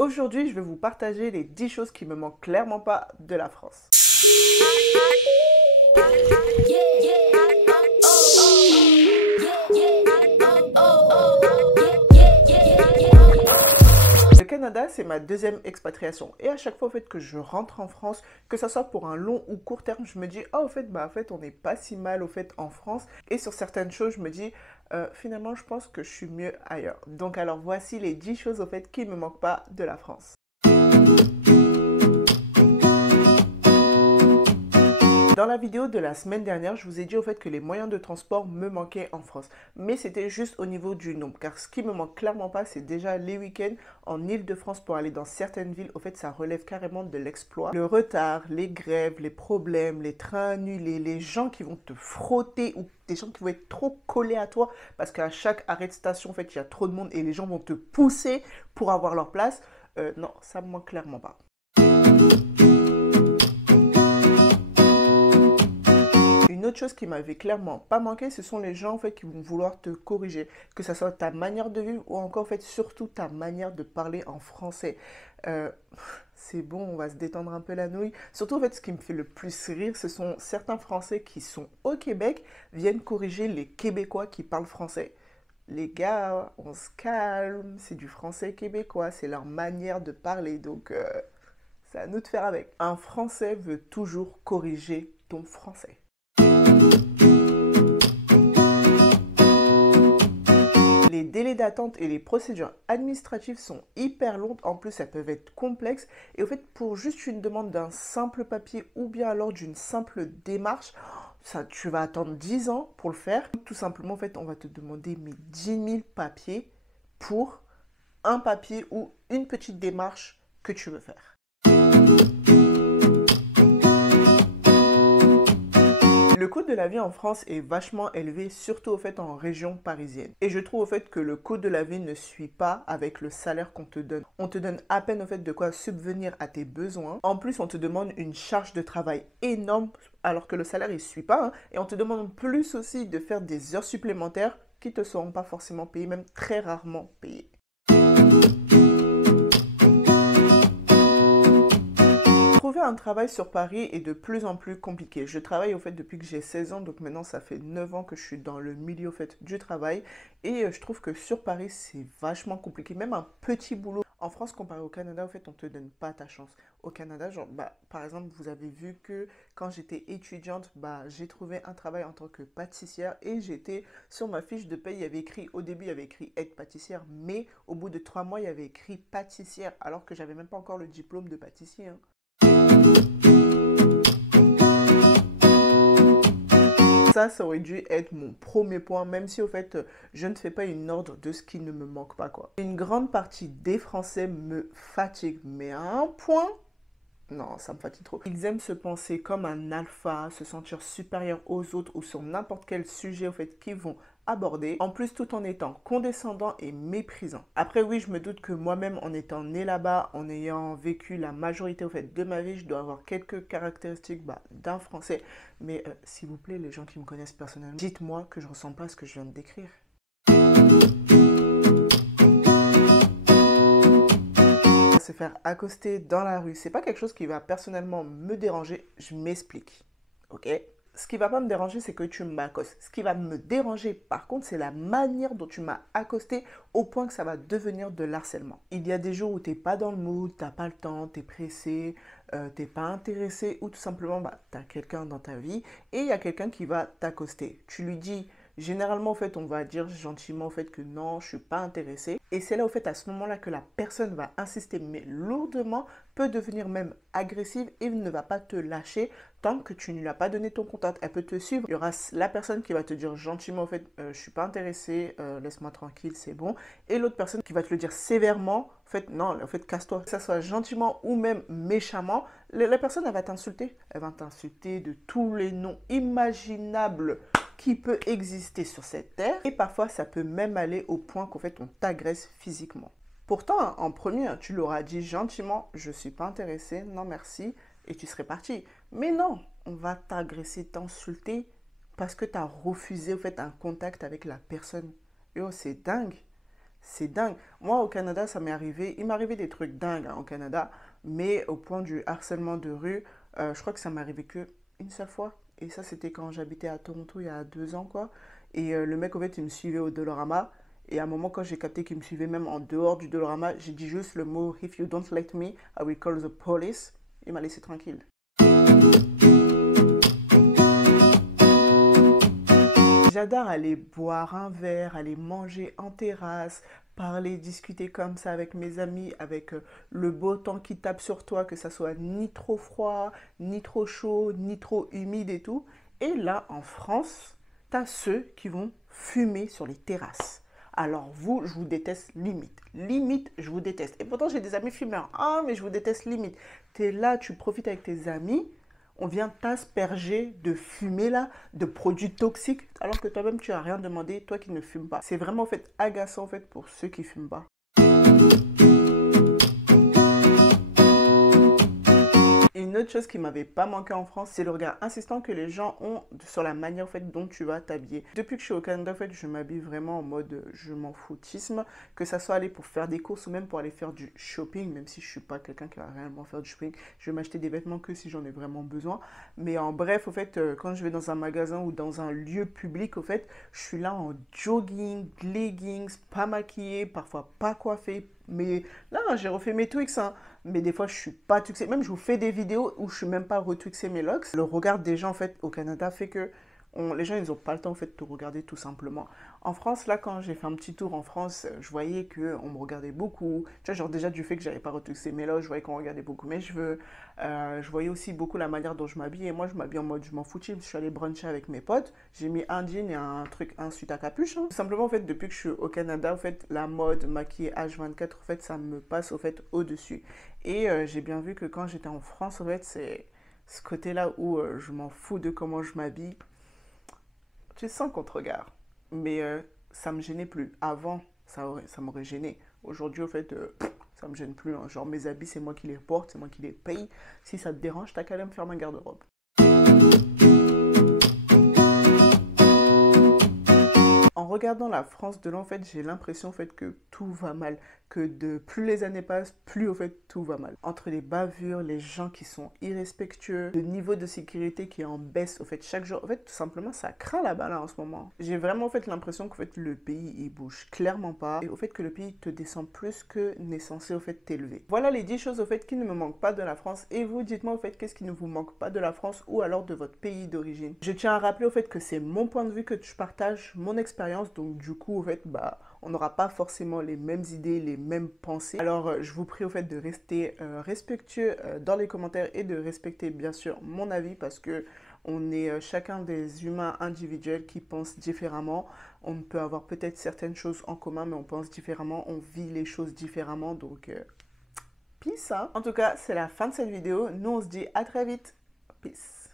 Aujourd'hui, je vais vous partager les 10 choses qui me manquent clairement pas de la France. Le Canada, c'est ma deuxième expatriation. Et à chaque fois que je rentre en France, que ce soit pour un long ou court terme, je me dis, oh, on n'est pas si mal en France. Et sur certaines choses, je me dis, finalement, je pense que je suis mieux ailleurs. Donc alors, voici les 10 choses qui ne me manquent pas de la France. Dans la vidéo de la semaine dernière, je vous ai dit que les moyens de transport me manquaient en France. Mais c'était juste au niveau du nombre. Car ce qui me manque clairement pas, c'est déjà les week-ends en Île-de-France pour aller dans certaines villes. Ça relève carrément de l'exploit. Le retard, les grèves, les problèmes, les trains annulés, les gens qui vont te frotter ou des gens qui vont être trop collés à toi parce qu'à chaque arrêt de station, il y a trop de monde et les gens vont te pousser pour avoir leur place. Non, ça me manque clairement pas. Une autre chose qui m'avait clairement pas manqué, ce sont les gens qui vont vouloir te corriger, que ce soit ta manière de vivre ou encore surtout ta manière de parler en français. C'est bon, on va se détendre un peu la nouille. Surtout ce qui me fait le plus rire, ce sont certains Français qui sont au Québec, viennent corriger les Québécois qui parlent français. Les gars, on se calme, c'est du français québécois, c'est leur manière de parler, donc c'est à nous de faire avec. Un Français veut toujours corriger ton français. Les délais d'attente et les procédures administratives sont hyper longues. En plus, elles peuvent être complexes. Et pour juste une demande d'un simple papier ou bien alors d'une simple démarche, tu vas attendre 10 ans pour le faire. Tout simplement, on va te demander 10 000 papiers pour un papier ou une petite démarche que tu veux faire. Le coût de la vie en France est vachement élevé, surtout en région parisienne. Et je trouve que le coût de la vie ne suit pas avec le salaire qu'on te donne. On te donne à peine de quoi subvenir à tes besoins. En plus, on te demande une charge de travail énorme alors que le salaire ne suit pas. Et on te demande plus aussi de faire des heures supplémentaires qui ne te seront pas forcément payées, même très rarement payées. Trouver un travail sur Paris est de plus en plus compliqué. Je travaille depuis que j'ai 16 ans, donc maintenant ça fait 9 ans que je suis dans le milieu du travail et je trouve que sur Paris c'est vachement compliqué, même un petit boulot. En France, comparé au Canada, on te donne pas ta chance. Au Canada, par exemple, vous avez vu que quand j'étais étudiante, j'ai trouvé un travail en tant que pâtissière et j'étais sur ma fiche de paye, au début il y avait écrit aide pâtissière, mais au bout de 3 mois il y avait écrit pâtissière alors que j'avais même pas encore le diplôme de pâtissier. Ça aurait dû être mon premier point, même si je ne fais pas une ordre de ce qui ne me manque pas, quoi. Une grande partie des Français me fatigue, mais à un point, non, ça me fatigue trop. Ils aiment se penser comme un alpha, se sentir supérieur aux autres ou sur n'importe quel sujet qu'ils vont aborder. En plus, tout en étant condescendant et méprisant. Après, oui, je me doute que moi-même, en étant né là-bas, en ayant vécu la majorité de ma vie, je dois avoir quelques caractéristiques d'un Français. Mais s'il vous plaît, les gens qui me connaissent personnellement, dites-moi que je ne ressemble pas à ce que je viens de décrire. Se faire accoster dans la rue, c'est pas quelque chose qui va personnellement me déranger, je m'explique, ok? Ce qui va pas me déranger, c'est que tu m'accostes. Ce qui va me déranger, par contre, c'est la manière dont tu m'as accosté au point que ça va devenir de l'harcèlement. Il y a des jours où t'es pas dans le mood, t'as pas le temps, t'es pressé, t'es pas intéressé ou tout simplement, t'as quelqu'un dans ta vie et il y a quelqu'un qui va t'accoster. Tu lui dis, généralement, on va dire gentiment que non, je suis pas intéressé. Et c'est là, à ce moment-là, que la personne va insister, mais lourdement, peut devenir même agressive et ne va pas te lâcher tant que tu ne lui as pas donné ton contact. Elle peut te suivre. Il y aura la personne qui va te dire gentiment, je suis pas intéressé, laisse-moi tranquille, c'est bon. Et l'autre personne qui va te le dire sévèrement, non, casse-toi. Que ça soit gentiment ou même méchamment, la personne, elle va t'insulter. Elle va t'insulter de tous les noms imaginables qui peut exister sur cette terre. Et parfois, ça peut même aller au point on t'agresse physiquement. Pourtant, en premier, tu l'auras dit gentiment, je ne suis pas intéressé, non merci, et tu serais parti. Mais non, on va t'agresser, t'insulter parce que tu as refusé un contact avec la personne. Et oh, c'est dingue. C'est dingue. Moi, au Canada, ça m'est arrivé, il m'est arrivé des trucs dingues hein, au Canada, mais au point du harcèlement de rue, je crois que ça m'est arrivé que une seule fois. Et ça, c'était quand j'habitais à Toronto il y a 2 ans, quoi. Et le mec, en fait, il me suivait au Dolorama. Et à un moment, quand j'ai capté qu'il me suivait même en dehors du Dolorama, j'ai dit juste le mot If you don't like me, I will call the police. Il m'a laissé tranquille. J'adore aller boire un verre, aller manger en terrasse, parler, discuter comme ça avec mes amis, avec le beau temps qui tape sur toi, que ça soit ni trop froid, ni trop chaud, ni trop humide et tout. Et là, en France, t'as ceux qui vont fumer sur les terrasses. Alors vous, je vous déteste limite. Limite, je vous déteste. Et pourtant, j'ai des amis fumeurs. Ah, mais je vous déteste limite. T'es là, tu profites avec tes amis. On vient t'asperger de fumée là, de produits toxiques, alors que toi-même tu n'as rien demandé, toi qui ne fumes pas. C'est vraiment en fait agaçant en fait pour ceux qui fument pas. Une autre chose qui m'avait pas manqué en France, c'est le regard insistant que les gens ont sur la manière en fait, dont tu vas t'habiller. Depuis que je suis au Canada, en fait, je m'habille vraiment en mode je m'en foutisme, que ça soit aller pour faire des courses ou même pour aller faire du shopping, même si je suis pas quelqu'un qui va réellement faire du shopping. Je vais m'acheter des vêtements que si j'en ai vraiment besoin. Mais en bref, au fait, quand je vais dans un magasin ou dans un lieu public, au fait, je suis là en jogging, leggings, pas maquillée, parfois pas coiffée. Mais là, j'ai refait mes tweaks, hein. Mais des fois, je suis pas tuxée. Même, je vous fais des vidéos où je suis même pas retwixé mes locks. Le regard des gens, en fait, au Canada fait que les gens, ils n'ont pas le temps, en fait, de te regarder tout simplement. En France, là, quand j'ai fait un petit tour en France, je voyais qu'on me regardait beaucoup. Tu vois, genre déjà du fait que j'avais pas retwixé mes locks, je voyais qu'on regardait beaucoup mes cheveux. Je voyais aussi beaucoup la manière dont je m'habille. Et moi, je m'habille en mode, je m'en foutis. Je suis allée bruncher avec mes potes. J'ai mis un jean et un sweat à capuche. Hein. Tout simplement, en fait, depuis que je suis au Canada, en fait, la mode, maquillée H24, en fait, ça me passe, au fait, au-dessus. Et j'ai bien vu que quand j'étais en France, en fait, c'est ce côté-là où je m'en fous de comment je m'habille. Tu sens qu'on te regarde. Mais ça me gênait plus. Avant, ça m'aurait gêné. Aujourd'hui, au fait, ça me gêne plus. Hein. Genre, mes habits, c'est moi qui les porte, c'est moi qui les paye. Si ça te dérange, t'as qu'à aller me faire ma garde-robe. En regardant la France de là, en fait, j'ai l'impression en fait, que tout va mal. Que plus les années passent, plus au fait, tout va mal. Entre les bavures, les gens qui sont irrespectueux, le niveau de sécurité qui est en baisse au fait, chaque jour. En fait, tout simplement, ça craint là-bas là, en ce moment. J'ai vraiment en fait, l'impression qu'en fait, le pays, il bouge clairement pas. Et au fait que le pays te descend plus que n'est censé au fait t'élever. Voilà les 10 choses au fait qui ne me manquent pas de la France. Et vous, dites-moi au fait, qu'est-ce qui ne vous manque pas de la France ou alors de votre pays d'origine. Je tiens à rappeler au fait que c'est mon point de vue que je partage, mon expérience. Donc du coup, au fait, on n'aura pas forcément les mêmes idées, les mêmes pensées. Alors, je vous prie au fait de rester respectueux dans les commentaires et de respecter bien sûr mon avis parce que on est chacun des humains individuels qui pensent différemment. On peut avoir peut-être certaines choses en commun, mais on pense différemment, on vit les choses différemment. Donc, peace. Hein. En tout cas, c'est la fin de cette vidéo. Nous, on se dit à très vite. Peace.